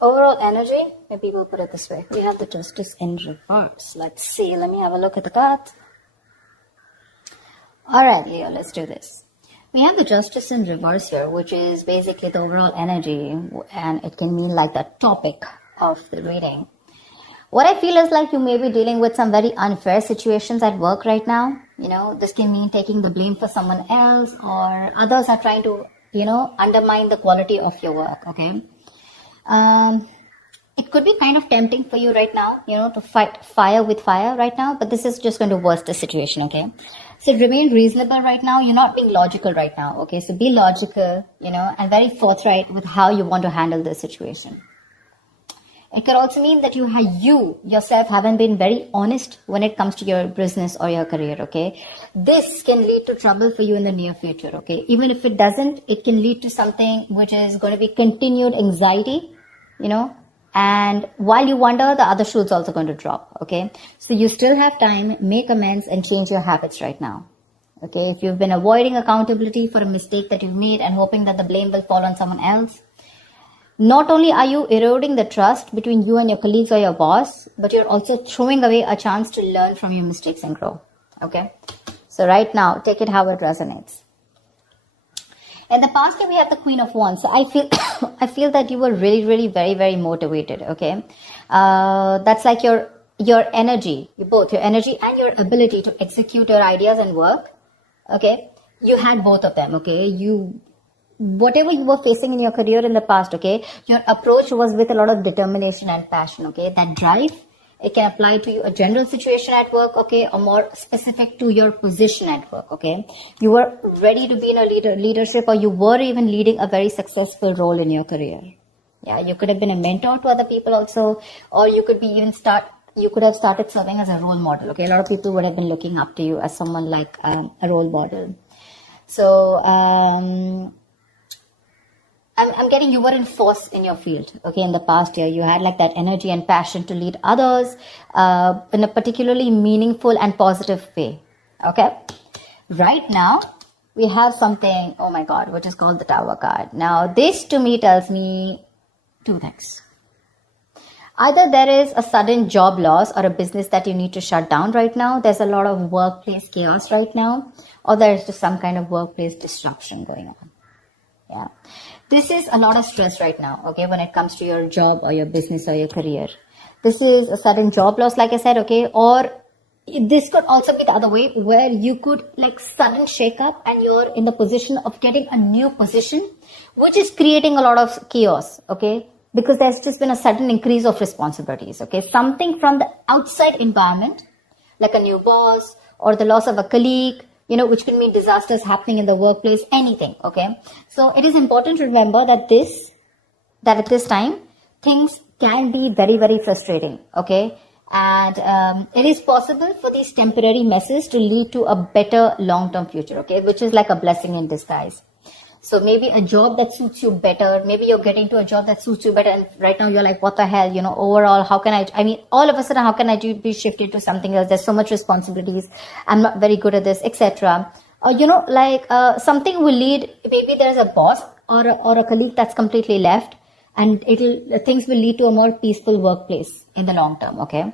Overall energy, maybe we'll put it this way. We have the Justice in reverse. Let's see. Let me have a look at the card. All right, Leo, let's do this. We have the Justice in reverse here, which is basically the overall energy, and it can mean like the topic of the reading. What I feel is like you may be dealing with some very unfair situations at work right now. This can mean taking the blame for someone else, or others are trying to, undermine the quality of your work, okay? It could be kind of tempting for you right now, to fight fire with fire right now, but this is just going to worsen the situation, okay? So remain reasonable right now. You're not being logical right now, okay? So be logical, and very forthright with how you want to handle this situation. It could also mean that you yourself haven't been very honest when it comes to your business or your career, okay? This can lead to trouble for you in the near future, okay? Even if it doesn't, it can lead to something which is going to be continued anxiety, and while you wonder, the other shoe is also going to drop, okay? So you still have time, make amends and change your habits right now, okay? If you've been avoiding accountability for a mistake that you've made and hoping that the blame will fall on someone else, not only are you eroding the trust between you and your colleagues or your boss, but you're also throwing away a chance to learn from your mistakes and grow, okay? So right now, take it how it resonates. In the past, we have the Queen of Wands. So I feel that you were really, really very, very motivated, okay? That's like your energy, your energy and your ability to execute your ideas and work, okay? You had both of them, okay? Whatever you were facing in your career in the past, okay, your approach was with a lot of determination and passion, okay? That drive, it can apply to you a general situation at work, okay, or more specific to your position at work, okay? You were ready to be in a leadership, or you were even leading a very successful role in your career. Yeah, you could have been a mentor to other people also, or you could have started serving as a role model, okay? A lot of people would have been looking up to you as someone like a role model. So, I'm getting you were in force in your field, okay, in the past year. You had like that energy and passion to lead others in a particularly meaningful and positive way, okay? Right now, we have something, oh my God, which is called the Tower card. Now, this to me tells me two things. Either there is a sudden job loss or a business that you need to shut down right now. There's a lot of workplace chaos right now, or there's just some kind of workplace disruption going on. Yeah. This is a lot of stress right now, okay, when it comes to your job or your business or your career. This is a sudden job loss, like I said, okay, or this could also be the other way, where you could like sudden shake up and you're in the position of getting a new position, which is creating a lot of chaos, okay, because there's just been a sudden increase of responsibilities, okay, something from the outside environment, like a new boss or the loss of a colleague, which could mean disasters happening in the workplace, anything, okay? So it is important to remember that at this time, things can be very, very frustrating, okay? And it is possible for these temporary messes to lead to a better long-term future, okay? Which is like a blessing in disguise. So maybe a job that suits you better, maybe you're getting to a job that suits you better, and right now you're like, what the hell, overall, how can all of a sudden, how can I be shifted to something else? There's so much responsibilities. I'm not very good at this, etc. Something will lead, maybe there's a boss or a colleague that's completely left, and things will lead to a more peaceful workplace in the long term, okay?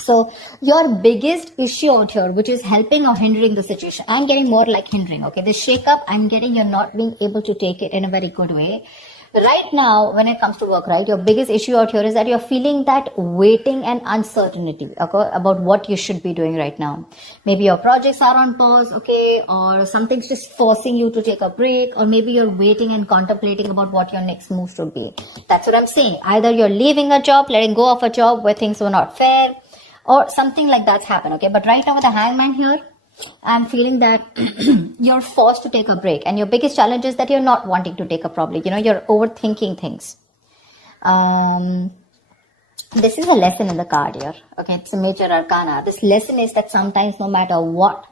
So your biggest issue out here, which is helping or hindering the situation, I'm getting more like hindering, okay? The shake up, I'm getting you're not being able to take it in a very good way. Right now, when it comes to work, right, your biggest issue out here is that you're feeling that waiting and uncertainty, okay, about what you should be doing right now. Maybe your projects are on pause, okay, or something's just forcing you to take a break, or maybe you're waiting and contemplating about what your next move should be. That's what I'm saying. Either you're leaving a job, letting go of a job where things were not fair, or something like that's happened, okay? But right now with the Hangman here, I'm feeling that you're forced to take a break. And your biggest challenge is that you're not wanting to take a break. You're overthinking things. This is a lesson in the card here, okay? It's a major arcana. This lesson is that sometimes no matter what,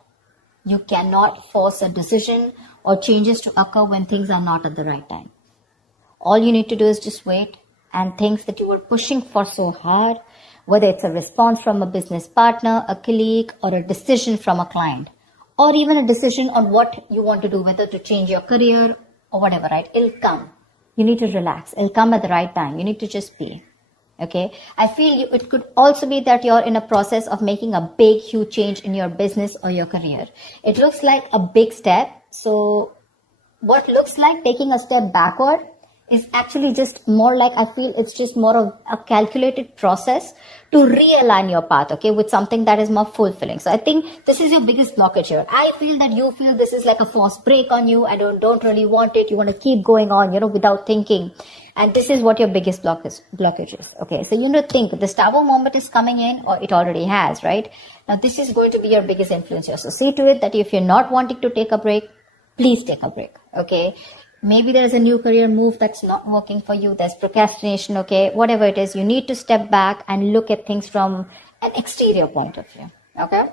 you cannot force a decision or changes to occur when things are not at the right time. All you need to do is just wait, and things that you were pushing for so hard, whether it's a response from a business partner, a colleague, or a decision from a client, or even a decision on what you want to do, whether to change your career or whatever, right? It'll come. You need to relax. It'll come at the right time. You need to just be. Okay. I feel it could also be that you're in a process of making a big, huge change in your business or your career. It looks like a big step. So what looks like taking a step backward is actually just more like, I feel it's just more of a calculated process to realign your path, okay, with something that is more fulfilling. So I think this is your biggest blockage here. I feel that you feel this is like a forced break on you. I don't really want it. You want to keep going on, without thinking. And this is what your biggest blockage is. Okay, so you need to think this Tower moment is coming in, or it already has, right? Now this is going to be your biggest influence here. So see to it that if you're not wanting to take a break, please take a break. Okay. Maybe there's a new career move that's not working for you. There's procrastination. Okay. Whatever it is, you need to step back and look at things from an exterior point of view. Okay.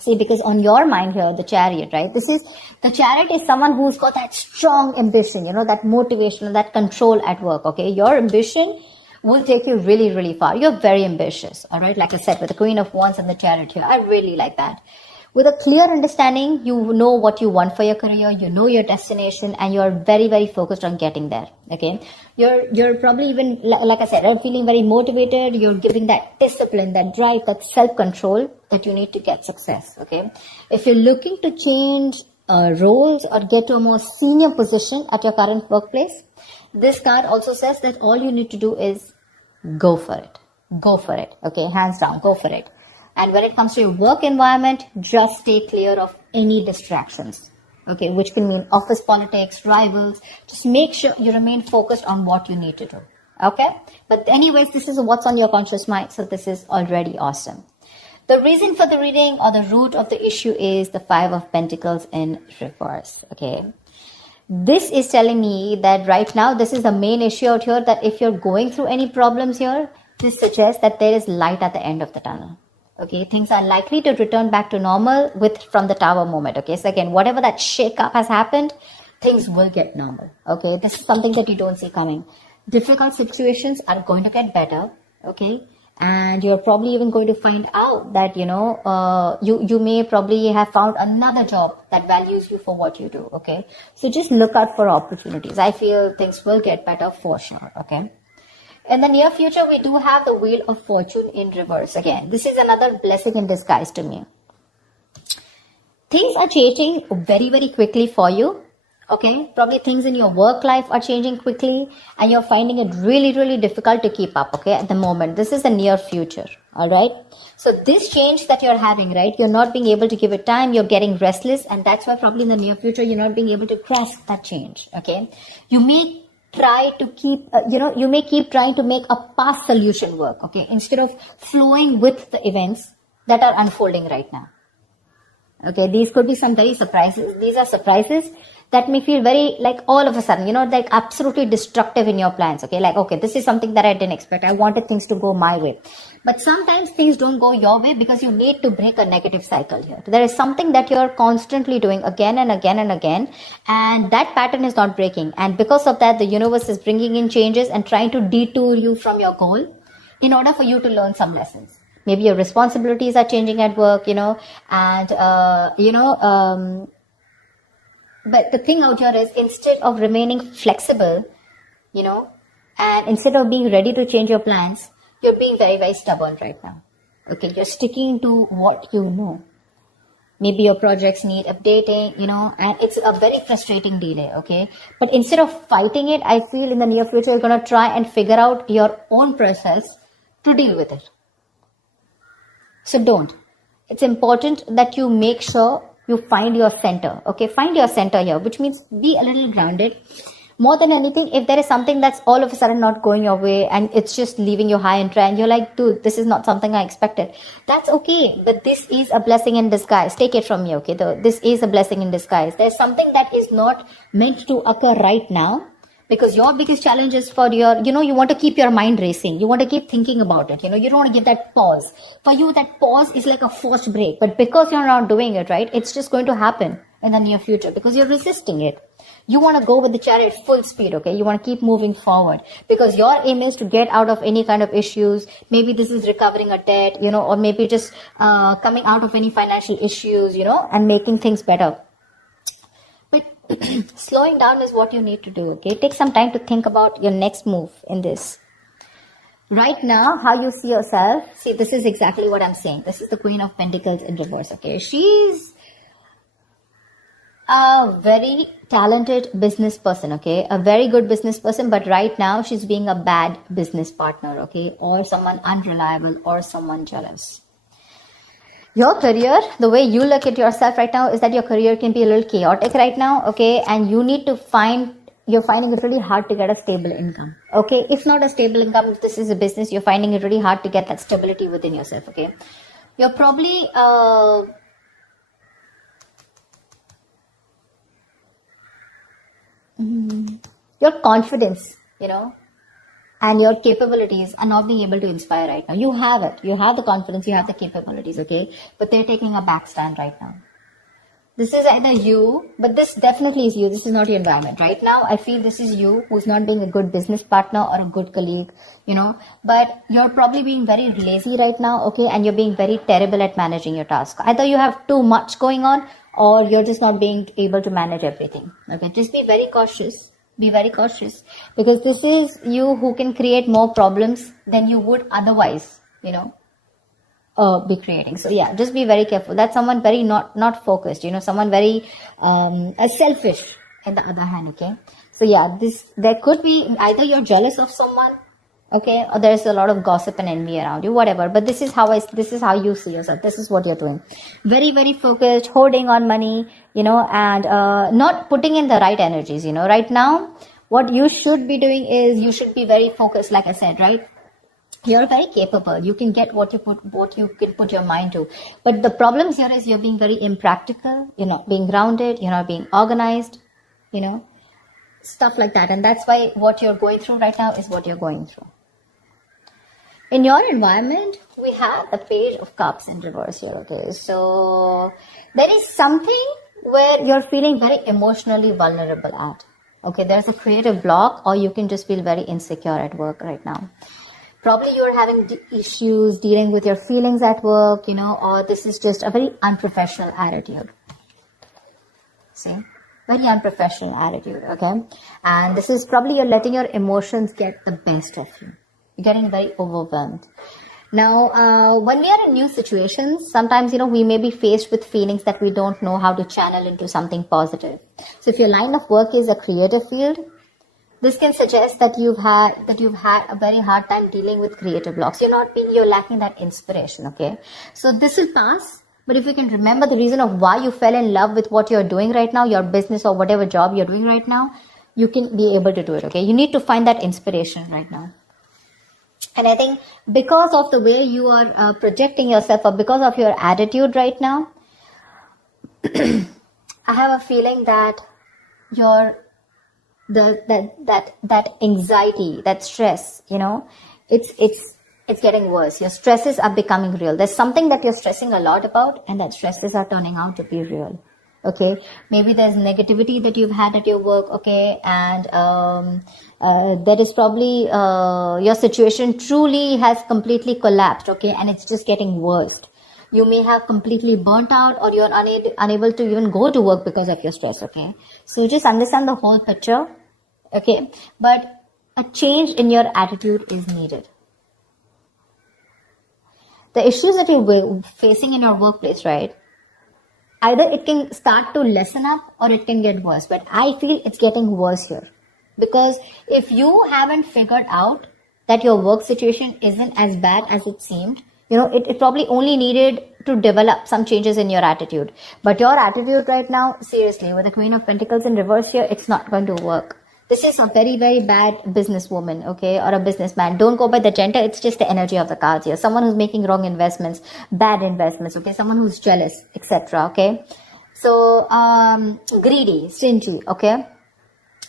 See, because on your mind here, the Chariot, right? The Chariot is someone who's got that strong ambition, that motivation, that control at work. Okay. Your ambition will take you really, really far. You're very ambitious. All right. Like I said, with the Queen of Wands and the Chariot here, I really like that. With a clear understanding, you know what you want for your career, you know your destination, and you're very, very focused on getting there. Okay. You're probably even, like I said, you're feeling very motivated. You're giving that discipline, that drive, that self-control that you need to get success. Okay. If you're looking to change roles or get to a more senior position at your current workplace, this card also says that all you need to do is go for it. Go for it. Okay. Hands down, go for it. And when it comes to your work environment, just stay clear of any distractions, okay, which can mean office politics, rivals. Just make sure you remain focused on what you need to do, okay? But anyways, this is what's on your conscious mind, so this is already awesome. The reason for the reading or the root of the issue is the Five of Pentacles in reverse, okay? This is telling me that right now, this is the main issue out here, that if you're going through any problems here, this suggests that there is light at the end of the tunnel. Okay, things are likely to return back to normal from the Tower moment. Okay, so again, whatever that shake-up has happened, things will get normal. Okay, this is something that you don't see coming. Difficult situations are going to get better. Okay, and you're probably even going to find out that, you may probably have found another job that values you for what you do. Okay, so just look out for opportunities. I feel things will get better for sure. Okay. In the near future, we do have the Wheel of Fortune in reverse. Again, this is another blessing in disguise to me. Things are changing very, very quickly for you. Okay, probably things in your work life are changing quickly and you're finding it really, really difficult to keep up. Okay, at the moment, this is the near future. All right. So this change that you're having, right, you're not being able to give it time. You're getting restless. And that's why probably in the near future, you're not being able to grasp that change. Okay, you may try to keep, you may keep trying to make a past solution work, okay, instead of flowing with the events that are unfolding right now. Okay, these could be some very surprises. These are surprises that may feel very like all of a sudden, like absolutely destructive in your plans. Okay, like, okay, this is something that I didn't expect. I wanted things to go my way. But sometimes things don't go your way because you need to break a negative cycle here. There is something that you're constantly doing again and again and again, and that pattern is not breaking. And because of that, the universe is bringing in changes and trying to detour you from your goal in order for you to learn some lessons. Maybe your responsibilities are changing at work, but the thing out here is, instead of remaining flexible, and instead of being ready to change your plans, you're being very, very stubborn right now. Okay, you're sticking to what you know. Maybe your projects need updating, and it's a very frustrating delay, okay? But instead of fighting it, I feel in the near future, you're going to try and figure out your own process to deal with it. So don't. It's important that you make sure you find your center, okay? Find your center here, which means be a little grounded. More than anything, if there is something that's all of a sudden not going your way and it's just leaving you high and dry and you're like, dude, this is not something I expected. That's okay. But this is a blessing in disguise. Take it from me, okay? This is a blessing in disguise. There's something that is not meant to occur right now, because your biggest challenge is for your, you want to keep your mind racing. You want to keep thinking about it. You don't want to give that pause. For you, that pause is like a forced break. But because you're not doing it, right, it's just going to happen in the near future because you're resisting it. You want to go with the Chariot full speed, okay? You want to keep moving forward because your aim is to get out of any kind of issues. Maybe this is recovering a debt, or maybe just coming out of any financial issues, and making things better. But Slowing down is what you need to do, okay? Take some time to think about your next move in this. Right now, how you see yourself, see, this is exactly what I'm saying. This is the Queen of Pentacles in reverse, okay? She's a very talented business person, okay? A very good business person, but right now she's being a bad business partner, okay? Or someone unreliable or someone jealous. Your career, the way you look at yourself right now is that your career can be a little chaotic right now, okay? And you need to you're finding it really hard to get a stable income, okay? If not a stable income, if this is a business, you're finding it really hard to get that stability within yourself, okay? You're probably, your confidence, and your capabilities are not being able to inspire right now. You have it. You have the confidence, you have the capabilities, okay? But they're taking a back stand right now. This is either you, but this definitely is you. This is not your environment. Right now, I feel this is you who's not being a good business partner or a good colleague, but you're probably being very lazy right now, okay? And you're being very terrible at managing your task. Either you have too much going on or you're just not being able to manage everything, okay? Just be very cautious. Be very cautious, because this is you who can create more problems than you would otherwise, be creating. So yeah, just be very careful. That's someone very not focused, someone very selfish on the other hand, okay? So yeah, there could be either you're jealous of someone, okay, or there's a lot of gossip and envy around you, whatever. But this is how you see yourself. This is what you're doing. Very, very focused, holding on money, and not putting in the right energies, Right now, what you should be doing is you should be very focused, like I said, right? You're very capable. You can get what you can put your mind to. But the problem here is you're being very impractical. You're not being grounded. You're not being organized, stuff like that. And that's why what you're going through right now is what you're going through. In your environment, we have the Page of Cups in reverse here, okay? So there is something where you're feeling very emotionally vulnerable at, okay? There's a creative block, or you can just feel very insecure at work right now. Probably you're having issues dealing with your feelings at work, or this is just a very unprofessional attitude. See? Very unprofessional attitude, okay? And this is probably you're letting your emotions get the best of you. Getting very overwhelmed. Now, when we are in new situations, sometimes, we may be faced with feelings that we don't know how to channel into something positive. So if your line of work is a creative field, this can suggest that you've had a very hard time dealing with creative blocks. You're lacking that inspiration, okay? So this will pass. But if you can remember the reason of why you fell in love with what you're doing right now, your business or whatever job you're doing right now, you can be able to do it, okay? You need to find that inspiration right now. And I think because of the way you are projecting yourself, or because of your attitude right now, I have a feeling that that anxiety, that stress, it's getting worse. Your stresses are becoming real. There's something that you're stressing a lot about, and that stresses are turning out to be real. Okay, maybe there's negativity that you've had at your work, okay, and that is probably your situation truly has completely collapsed, okay, and it's just getting worse. You may have completely burnt out, or you're unable to even go to work because of your stress, okay? So just understand the whole picture, okay? But a change in your attitude is needed. The issues that you're facing in your workplace, right? Either it can start to lessen up or it can get worse. But I feel it's getting worse here. Because if you haven't figured out that your work situation isn't as bad as it seemed, it probably only needed to develop some changes in your attitude. But your attitude right now, seriously, with the Queen of Pentacles in reverse here, it's not going to work. This is a very, very bad businesswoman, okay, or a businessman. Don't go by the gender. It's just the energy of the cards here. Someone who's making wrong investments, bad investments, okay, someone who's jealous, etc., okay. So, greedy, stingy, okay.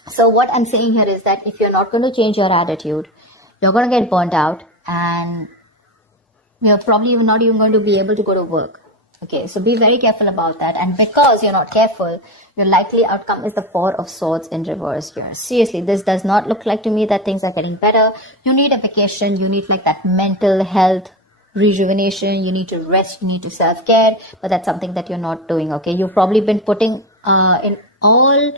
So what I'm saying here is that if you're not going to change your attitude, you're going to get burnt out, and you're probably not even going to be able to go to work. Okay, so be very careful about that. And because you're not careful, your likely outcome is the Four of Swords in reverse here. Seriously, this does not look like to me that things are getting better. You need a vacation. You need like that mental health rejuvenation. You need to rest. You need to self-care. But that's something that you're not doing, okay? You've probably been putting in all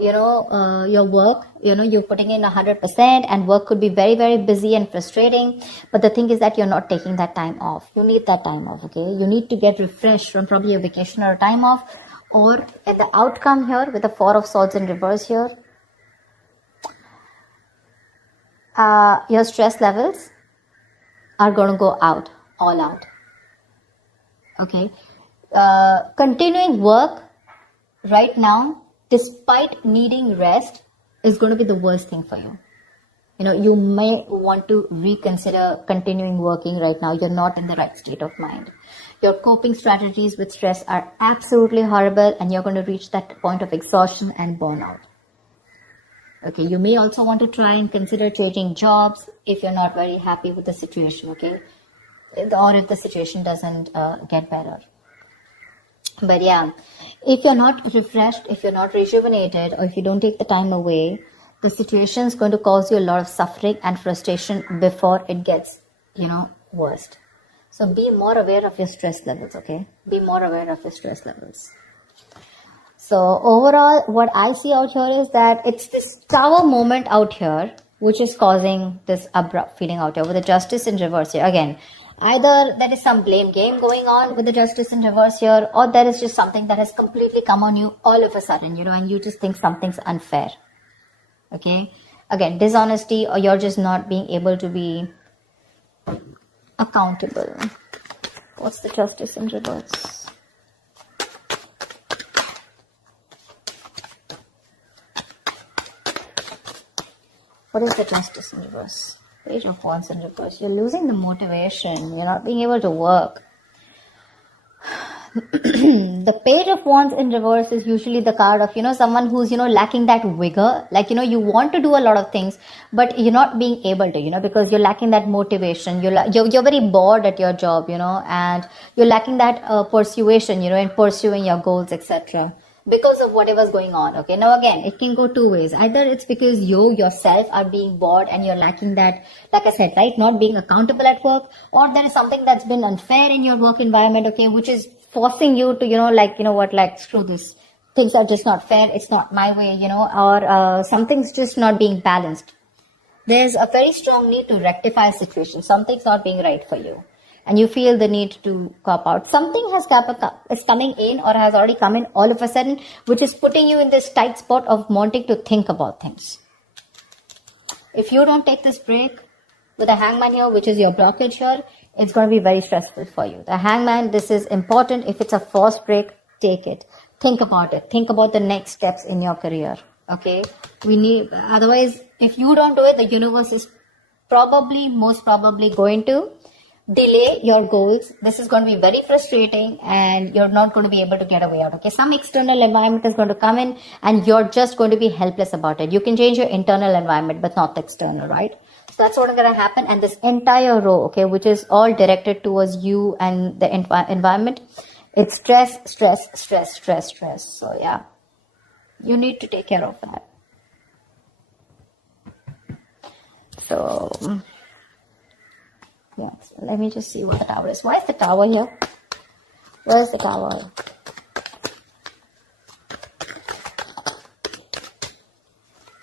your work, you're putting in 100%, and work could be very, very busy and frustrating. But the thing is that you're not taking that time off. You need that time off, okay? You need to get refreshed from probably a vacation or a time off. Or at the outcome here with the Four of Swords in reverse here, your stress levels are going to go out, all out. Okay. Continuing work right now, despite needing rest, is going to be the worst thing for you. You may want to reconsider continuing working right now. You're not in the right state of mind. Your coping strategies with stress are absolutely horrible, and you're going to reach that point of exhaustion and burnout. Okay, you may also want to try and consider changing jobs if you're not very happy with the situation, okay? Or if the situation doesn't get better. But yeah, if you're not refreshed, if you're not rejuvenated, or if you don't take the time away, the situation is going to cause you a lot of suffering and frustration before it gets, worst. So be more aware of your stress levels, okay? Be more aware of your stress levels. So overall, what I see out here is that it's this Tower moment out here, which is causing this abrupt feeling out here with the Justice in reverse here. Again, either there is some blame game going on with the Justice in reverse here, or there is just something that has completely come on you all of a sudden, and you just think something's unfair. Okay? Again, dishonesty, or you're just not being able to be accountable. What's the Justice in reverse? What is the Justice in reverse? Page of Wands in reverse. You're losing the motivation. You're not being able to work. The Page of Wands in reverse is usually the card of, someone who's, lacking that vigor. Like, you want to do a lot of things, but you're not being able to, because you're lacking that motivation. You're very bored at your job, and you're lacking that persuasion, in pursuing your goals, etc. Because of whatever's going on. Okay, now again, it can go two ways. Either it's because you yourself are being bored and you're lacking that, like I said, right, not being accountable at work, or there is something that's been unfair in your work environment, okay, which is forcing you to, screw this. Things are just not fair. It's not my way, or something's just not being balanced. There's a very strong need to rectify a situation. Something's not being right for you, and you feel the need to cop out. Something is coming in, or has already come in all of a sudden, which is putting you in this tight spot of wanting to think about things. If you don't take this break with the Hangman here, which is your blockage here, it's going to be very stressful for you. The Hangman, this is important. If it's a forced break, take it. Think about it. Think about the next steps in your career. Okay? Otherwise, if you don't do it, the universe is most probably going to delay your goals. This is going to be very frustrating, and you're not going to be able to get away out. Okay, some external environment is going to come in, and you're just going to be helpless about it. You can change your internal environment, but not the external, right? So that's what's going to happen. And this entire row, okay, which is all directed towards you and the environment, it's stress, stress, stress, stress, stress. So yeah, you need to take care of that. So yeah, so let me just see what the Tower is. Why is the Tower here? Where's the Tower?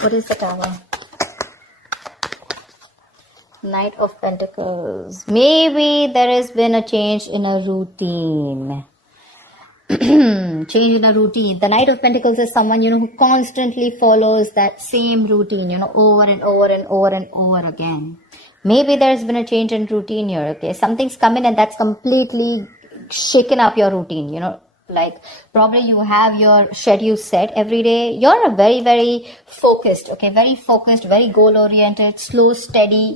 What is the Tower? Knight of Pentacles. Maybe there has been a change in a routine. Change in a routine. The Knight of Pentacles is someone, who constantly follows that same routine, over and over and over and over again. Maybe there's been a change in routine here, okay? Something's come in and that's completely shaken up your routine, like probably you have your schedule set every day. You're a very, very focused, okay? Very focused, very goal-oriented, slow, steady,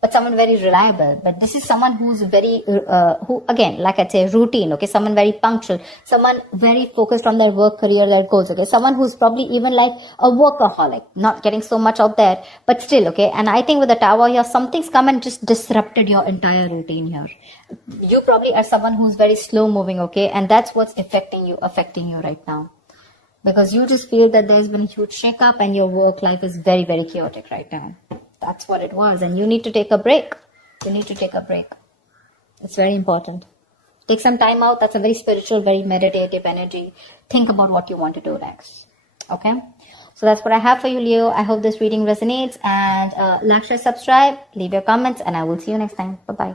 but someone very reliable. But this is someone who's very, who again, like I say, routine, okay? Someone very punctual, someone very focused on their work, career, their goals, okay? Someone who's probably even like a workaholic, not getting so much out there, but still, okay? And I think with the Tower here, something's come and just disrupted your entire routine here. You probably are someone who's very slow moving, okay? And that's what's affecting you right now. Because you just feel that there's been a huge shake-up and your work life is very, very chaotic right now. That's what it was. And you need to take a break. You need to take a break. It's very important. Take some time out. That's a very spiritual, very meditative energy. Think about what you want to do next. Okay? So that's what I have for you, Leo. I hope this reading resonates. And like, share, subscribe, leave your comments, and I will see you next time. Bye-bye.